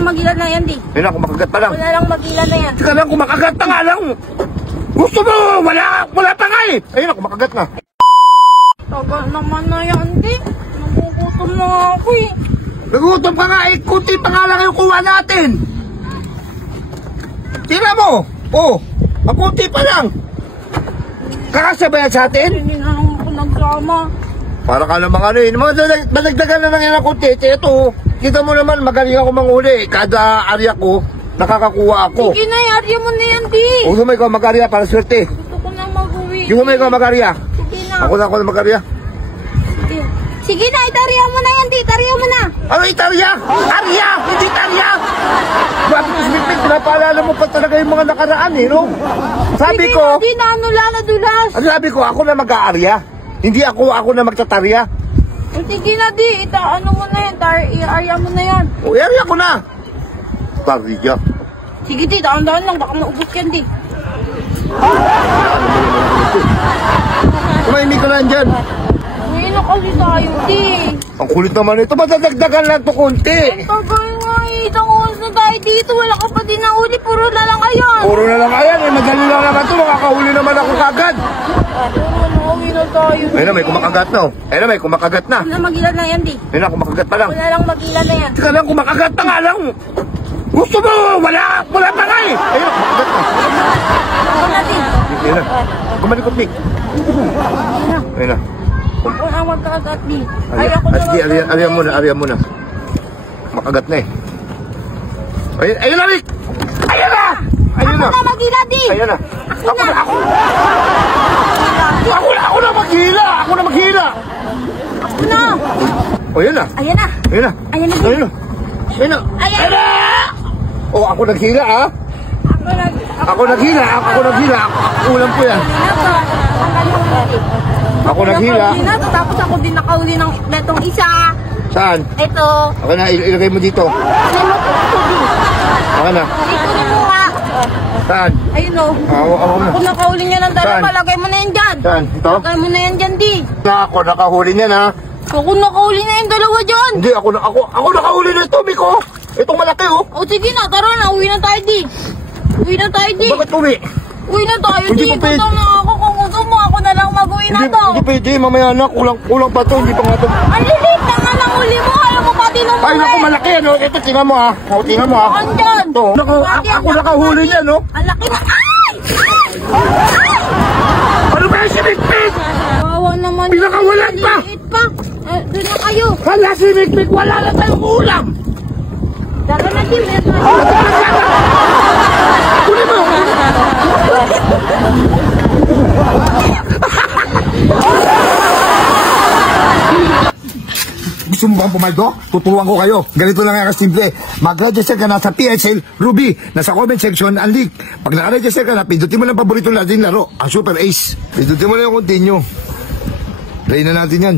na magilan na yan, di. Ayun na, kumakagat pa lang. Wala lang magilan na yan. Teka lang, kumakagat na nga lang. Gusto mo, wala pa nga eh. Ayun na, kumakagat na. Tagal naman na yan, di. Nagugutom na ako eh. Nagutom ka nga eh, kunti pa nga lang yung kuha natin. Tira mo. Oh, makunti pa lang. Kakasya ba yan sa atin? Hindi na lang ako nagsama. Para ka namang ano eh. Madagdagan na lang yan ang kunti. Ito, kita mo naman, magaling ako manghuli. Kada area ko, nakakakuha ako. Sige na, area mo na yan, di. Gusto mo ikaw mag-area para swerte? Gusto ko na mag-uwi. Gusto mo ikaw mag-area? Sige na. Ako na mag-area. Sige. Sige na, itarya mo na yan, di. Itarya mo na. Ano itarya? Arya! Hindi tarya! Bakit ko smipit? Pinapaalala mo pa talaga yung mga nakaraan eh, no? Sabi sige ko... na, di na, ano lang, nadulas. Sabi ko, ako na mag-aarya. Hindi ako na magtatarya. Sige na, di. Ano mo na yan, area mo na yan. O, area ko na. Tarya. Sige, di. Daan-daan lang, baka maubos yan, di. Tumahimik ka lang dyan. Ngayon na kasi tayo, di. Ang kulit naman ito. Madadagdagan lang ito konti. Ang tagal nga eh. Itang oras na tayo dito. Wala ka pa din nahuli. Puro na lang ayan. Puro na lang ayan. Eh, madali lang naman ito. Makakahuli naman ako kagad. Puro na, uwi na tayo. Ayun na, may kumakagat na. Ayun na, may kumakagat na. Wala magilan na yan, di. Ayun na, kumakagat pa lang. Wala lang magilan na yan. Teka lang, kumakagat na nga lang. Gusto mo, wala pa nga eh. Ayun na, kumakagat na. Ako na, di. Ayun na. Kumalikot, Nick. Ayun na. Ako na magkagat, di. Ay, Arya, ako na sige, arya muna. Makagat na eh. Ayun na, Rick! Ayun na! Ayun na! Ako na magilan, di. Ayun na. Ako na Maghila! Ako na maghila! Ako na. O, yun na. Ayan na. Ayun na. Ayan na. Ayun na. Ayun na. Ayan Ayun na! O, ako naghila, ha? Ako naghila. Ako ulam ko yan. Ako naghila. Tapos ako din nakauli ng netong isa. Saan? Ito. Okay na, ilagay mo dito. Okay na. Dito rin mo nga. Saan? Ayun o. Ako na. Ako nakauli niya ng dalawa. Saan? Lagay mo na yan dyan. Saan? Ito? Lagay mo na yan dyan, di. Ako nakahuli niyan, ha? Ako nakauli na yung dalawa dyan. Hindi, ako nakahuli na ito, Miko. Itong malaki, oh. O sige na, tara na. Uwi na tayo, di. Uwi na tayo, di. Bakit uwi? Uwi na tayo, Hindi di. pa pwede. Gusto na ako. Kung gusto mo, ako na lang mag-uwi na to. Hindi pwede, mamaya na. Kulang pa ito, hindi pa nga ito. Ang lilit na nga ng uli mo. Ayaw mo pati nung Ay, naku, malaki, ano? Ito, tingnan mo, ha? O, tingnan mo, ha? Andyan. Ito, ako nakahuli niyan, no? Ang laki na. Ay! Ay! Ano ba yung sinigpig? Wawa naman. Pinakawalan pa. Liit pa. Doon na kayo. Hala, sinigpig, wala na tayong ulam. Tara na, Tim. Kunin mo. Gusto mo bang pumaldo? Tuturuan ko kayo. Ganito lang nga kasimple. Mag-register ka na sa PHL Ruby. Nasa comment section ang link. Pag naka-register ka na, pindutin mo lang paborito natin laro. Ang Super Ace. Pindutin mo lang yung continue. Play na natin yan.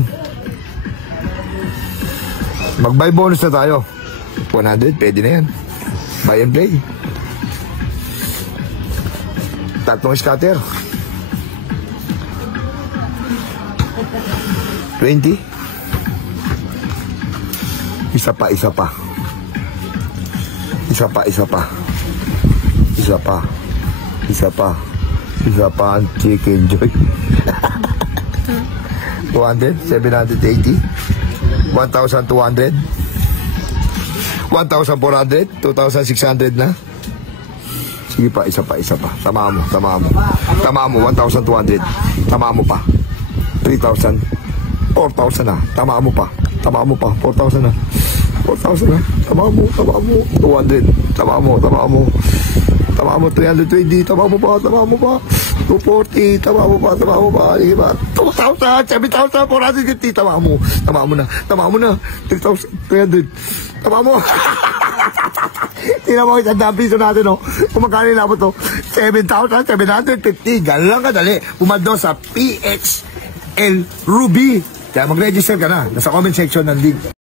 Mag-buy bonus na tayo. 100, pwede na yan. Buy and play. Tatlong scatter. 20. Isa pa. Ang chicken joy. 200, 780, 1,200, 1,400, 2,600 na. Sige pa, isa pa. Tama mo, 1,200. Tama mo pa. 3,000, 4,000 na. Tama mo pa, 4,000 na. 4,000 na. Tama mo. 200. Tama mo. 320. Tama mo pa. 240. Tama mo pa. Sige pa. 2,000. 7,000. 450. Tama mo na. 3,300. Tama mo. Tingnan mo, isang piso natin, no? Kung magkano inabot to? 7,750. Ganun lang kadali. Pumaldo sa PHL Ruby. Kaya mag-register ka na. Nasa comment section ng link.